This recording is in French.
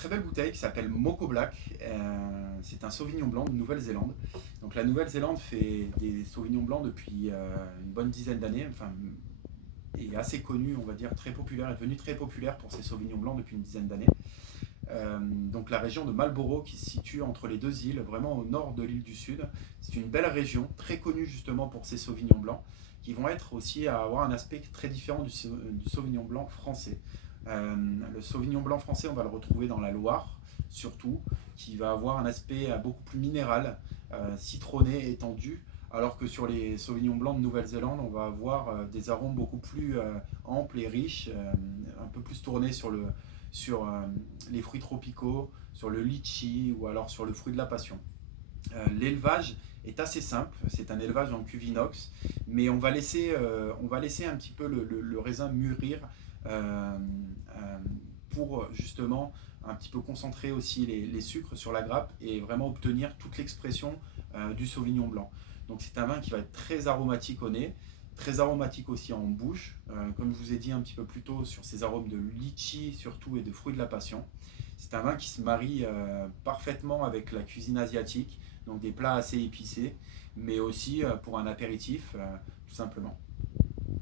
très belle bouteille qui s'appelle Moco Black. C'est un Sauvignon blanc de Nouvelle-Zélande. Donc la Nouvelle-Zélande fait des Sauvignons blancs depuis une bonne dizaine d'années. Enfin, est assez connu, on va dire, très populaire, est devenu très populaire pour ses Sauvignons blancs depuis une dizaine d'années. Donc la région de Marlborough qui se situe entre les deux îles, vraiment au nord de l'île du Sud. C'est une belle région, très connue justement pour ses Sauvignons blancs, qui vont être aussi à avoir un aspect très différent du Sauvignon blanc français. Le Sauvignon blanc français, on va le retrouver dans la Loire, surtout, qui va avoir un aspect beaucoup plus minéral, citronné, étendu, alors que sur les Sauvignons blancs de Nouvelle-Zélande, on va avoir des arômes beaucoup plus amples et riches, un peu plus tournés sur les fruits tropicaux, sur le litchi ou alors sur le fruit de la passion. L'élevage est assez simple, c'est un élevage en cuve inox, mais on va laisser un petit peu le raisin mûrir pour justement un petit peu concentrer aussi les sucres sur la grappe et vraiment obtenir toute l'expression du Sauvignon blanc. Donc c'est un vin qui va être très aromatique au nez, très aromatique aussi en bouche, comme je vous ai dit un petit peu plus tôt sur ces arômes de litchi surtout et de fruits de la passion. C'est un vin qui se marie parfaitement avec la cuisine asiatique, donc des plats assez épicés, mais aussi pour un apéritif tout simplement.